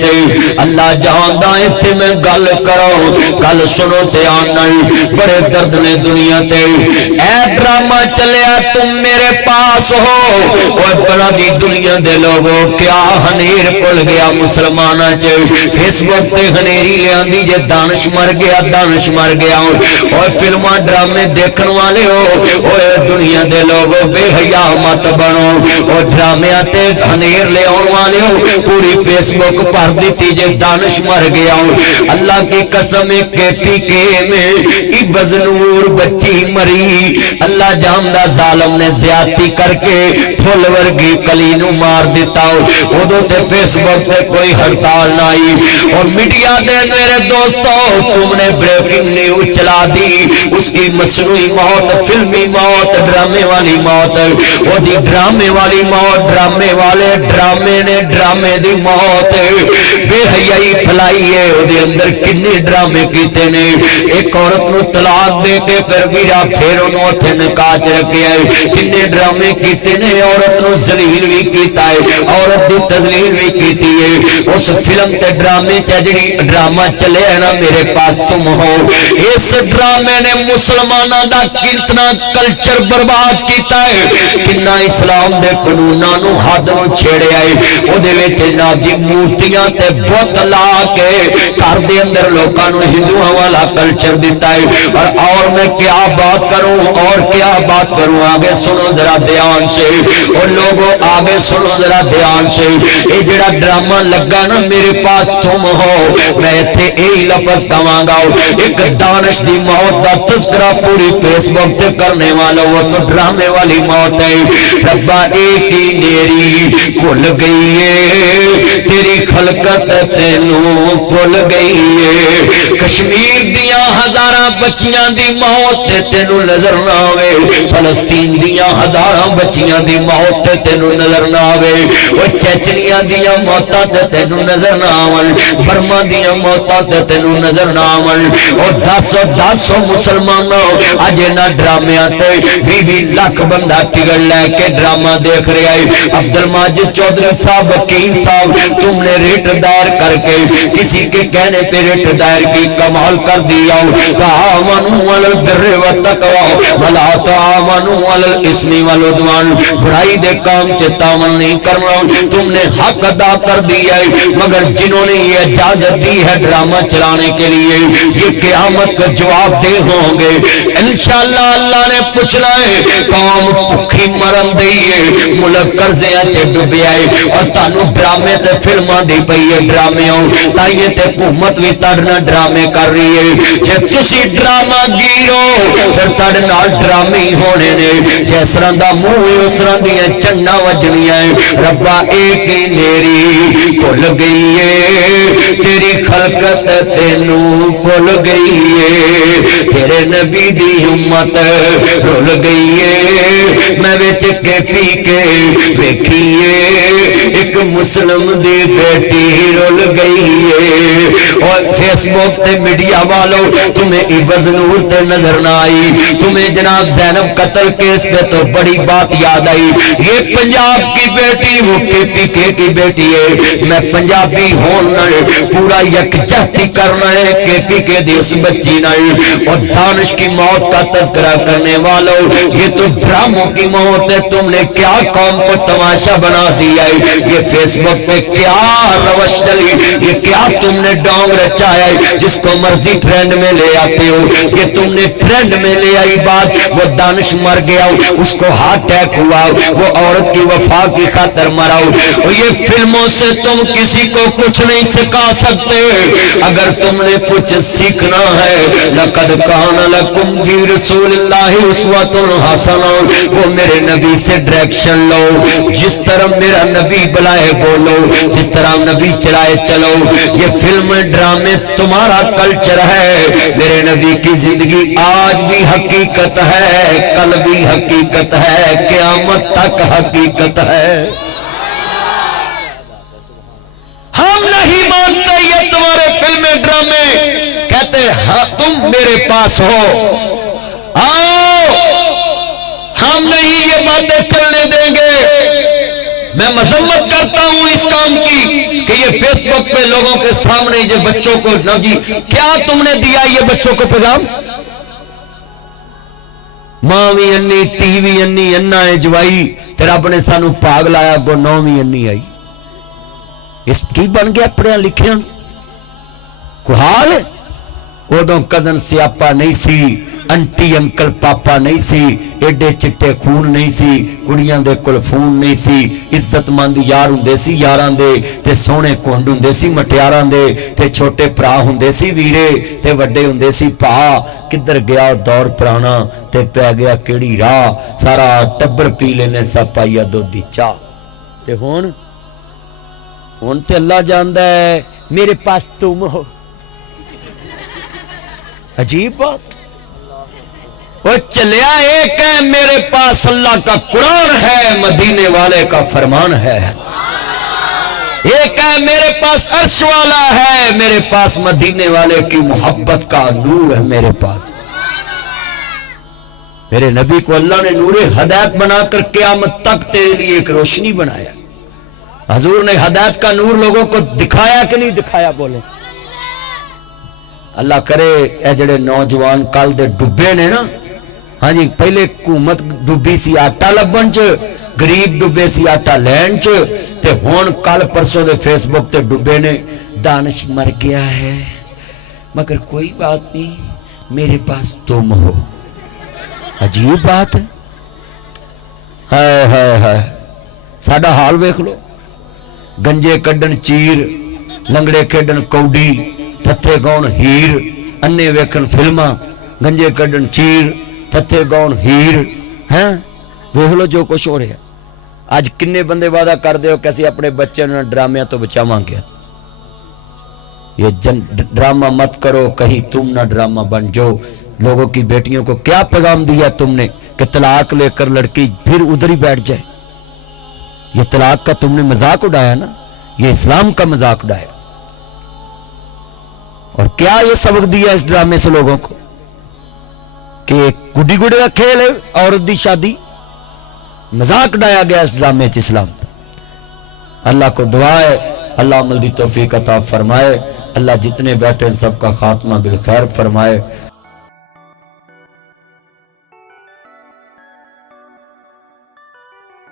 تے اللہ جاندا ایتھے میں گل کرو گل سنو تے آنا بڑے درد نے دنیا تے اے ڈرامہ چلیا تم میرے پاس ہو اوے بڑا دی دنیا دے لوگوں کیا ہنیر کھل گیا مسلماناں چ فیس بک تے ہنیری لیاندی جے دانش مر گیا اوے فلماں ڈرامے دیکھن والے ہو اوے دنیا دے لوگوں بے حیا مت بنو او ڈرامیاں تے ہنیر لے آن والے ہو پوری فیس بک پر دیتی جے دانش مر گیا اللہ کی قسم کے پی کے میں عبز نور بچی مری اللہ جاندا ظالم نے زیادتی کر کے پھول ورگی کلی نو مار دیتا اودوں تے فیس بک تے کوئی ہڑتال نہ آئی اور میڈیا دے میرے دوستو تم نے بریکنگ نیوز چلا دی اس کی مصنوعی موت فلمی موت ڈرامے والی موت وہ دی ڈرامے والی موت ڈرامے والے ڈرامے نے ڈرامے دی موت بے حیائی پھلائی ہے وہ دے اندر کنے ڈرامے کیتے نے ایک عورت نو طلاق دے کے پھر ویرا پھر انہوں اتھے نکاح چ رکھے آئے کنے ڈرامے کیتے نے عورت نو ذلیل بھی کیتا ہے عورت دی تذلیل بھی کیتی ہے اس فلم تے ڈرامے چجڑی ڈرامہ چلے ہے نا میرے پاس تم ہو اس ڈرامے نے مسلمانہ دا کتنا کلچر برباد کیتا ہے کنا اسلام دے قانوناں نو حد نو چھیڑے آئے او دے وچ جناب جی مورتیاں تے بت لا کے گھر دے اندر لوکاں نو ہندوؤں والا کلچر دیتا ہے اور میں کیا بات کروں آگے سنو ذرا دھیان سے اور لوگوں آگے سنو ذرا دھیان سے اے جڑا ڈرامہ لگا نا میرے پاس تم ہو میں ایتھے یہی لفظ کہاں گا ایک دانش دی موت دا تذکرہ پوری فیس بک تے کرنے والا وہ تو ڈرامے والی موت ہے ربا ایک ہی نیری کھل گئی ہے تیری خلقت تینوں بھول گئی ہے کشمیر دیاں ہزاراں بچیاں دی موت تے تینوں نظر نہ آوے فلسطین دیاں ہزاراں بچیاں دی موت تے تینوں نظر نہ آوے وہ چیچنیاں دیاں موتاں تے تینوں نظر نہ آون برما دیاں موتاں تے تینوں نظر نہ آون اور دس مسلمانوں اج انہاں ڈرامیاں تے 20 لاکھ بندہ ٹکٹ لے کے ڈرامہ دیکھ رہا ہے عبد الماجد چودھری صاحب وکیل صاحب تم نے ریٹ دائر کر کے کسی کے کہنے پہ ریٹ دائر کی کمال کر دیا تعاونوا علی البر والتقوی ولا تعاونوا علی الاسم والعدوان برائی دے کام سے تعاون نہیں کرنا تم نے حق ادا کر دیا ہے مگر جنہوں نے یہ اجازت دی ہے ڈرامہ چلانے کے لیے یہ قیامت کا جواب دہ ہوں گے انشاءاللہ اللہ نے پوچھنا ہے قوم بھوکی مرن دیئے ملک قرضیاں تے ڈوبے آئے اور تانوں ڈرامے تے فلماں دی پئی ہے ڈرامے ہوں تائیں تے حکومت بھی تڑنا ڈرامے کر رہی ہے جے تسی ڈرامہ گیرو پھر تڑ نال ڈرامے ہونے نے جس طرح دا منہ اس طرح دیاں چنڈاں وجنیاں ربا ایک ہی میری کھل گئی ہے تیری خلقت تینوں بھول گئی ہے تیرے نبی دی امت رول گئی ہے میں وچ کے پی کے ویکھیے ایک مسلم دی بیٹی رول گئی ہے اور فیس بک تے میڈیا والوں تمہیں عبز نور تے نظر نہ آئی تمہیں جناب زینب قتل کیس پہ تو بڑی بات یاد آئی یہ پنجاب کی بیٹی وہ کے پی کے کی بیٹی ہے میں پنجابی ہونا پورا یکجہتی کرنا ہے کے پی کے دی اس بچی نہیں اور دانش کی موت کا تذکرہ کرنے والوں یہ تو ڈراموں کی موت ہے تم نے کیا قوم کو تماشا بنا دیا ہے یہ فیس بک پہ کیا روش چلی یہ کیا تم نے ڈونگ رچایا ہے جس کو مرضی ٹرینڈ میں لے آتے ہو یہ تم نے ٹرینڈ میں لے آئی بات وہ دانش مر گیا اس کو ہارٹ اٹیک ہوا وہ عورت کی وفا کی خاطر مرا اور یہ فلموں سے تم کسی کو کچھ نہیں سکھا سکتے اگر تم نے کچھ سیکھنا ہے لقد کان لکم فی رسول اللہ اسوۃ حسنہ وہ میرے نبی سے ڈائریکشن لو جس طرح میرا نبی بلائے بولو جس طرح نبی چلائے چلو یہ فلم ڈرامے تمہارا کلچر ہے میرے نبی کی زندگی آج بھی حقیقت ہے کل بھی حقیقت ہے قیامت تک حقیقت ہے ہم نہیں مانتے یہ تمہارے فلمیں ڈرامے کہتے ہاں تم میرے پاس ہو آؤ ہم نہیں یہ باتیں چلنے دیں گے میں مذمت کرتا ہوں اس کام کی کہ یہ فیس بک پہ لوگوں کے سامنے یہ بچوں کو نہ جی کیا تم نے دیا یہ بچوں کو پیغام؟ ماں بھی انی تی بھی انی انا جوائی تے رب نے سانو پاگ لایا گو نو بھی انی آئی اس کی بن گیا پڑھیا لکھیا کو حال ادو کزن سیاپا نہیں سی انٹی انکل پاپا نہیں سی ایڈے چٹے خون نہیں سی کڑیاں دے کول فون نہیں سی عزت مند یار ہوندے سی یاراں دے تے سونے کونڈ ہوندے سی مٹیاراں دے تے چھوٹے پرا ہوندے سی ویرے تے وڈے ہوندے سی پا کدھر گیا دور پرانا تے پہ گیا کیڑی راہ سارا ٹبر پی لینے سب پائیا دودھ دی چاہ تے ہون تے اللہ جاندا ہے میرے پاس تم ہو عجیب بات وہ چلیا ایک ہے میرے پاس اللہ کا قرآن ہے مدینے والے کا فرمان ہے ایک ہے میرے پاس عرش والا ہے میرے پاس مدینے والے کی محبت کا نور ہے میرے پاس میرے نبی کو اللہ نے نور ہدایت بنا کر قیامت تک تیرے لیے ایک روشنی بنایا حضور نے ہدایت کا نور لوگوں کو دکھایا کہ نہیں دکھایا بولے اللہ کرے اے جڑے نوجوان کل دے ڈبے نے نا ہاں جی پہلے حکومت ڈبی سی آٹا لبن چ غریب ڈبے سی آٹا لین چ تے ہون کل پرسوں دے فیس بک تے ڈبے نے دانش مر گیا ہے مگر کوئی بات نہیں میرے پاس تم ہو عجیب بات ہے ہائے ہائے ہائے ساڈا حال ویکھ لو گنجے کڈن چیر لنگڑے کھیڈن کوڈی تھتے گون ہیر انے ویکھن فلماں گنجے کڈن چیر تھتے گون ہیر ہیں ویکھ لو جو کچھ ہو رہا ہے آج کنے بندے وعدہ کر دے ہو کیسے اپنے بچے نے ڈرامیاں تو بچاواں گیا یہ ڈرامہ مت کرو کہیں تم نہ ڈرامہ بن جاؤ لوگوں کی بیٹیوں کو کیا پیغام دیا تم نے کہ طلاق لے کر لڑکی پھر ادھر ہی بیٹھ جائے یہ طلاق کا تم نے مذاق اڑایا نا یہ اسلام کا مذاق اڑایا اور کیا یہ سبق دیا اس ڈرامے سے لوگوں کو کہ گڈی گڈی کا کھیل ہے عورت دی شادی مذاق اڑایا گیا اس ڈرامے سے اسلام اللہ کو دعا ہے اللہ عمل دی توفیق عطا فرمائے اللہ جتنے بیٹھے سب کا خاتمہ بالخیر فرمائے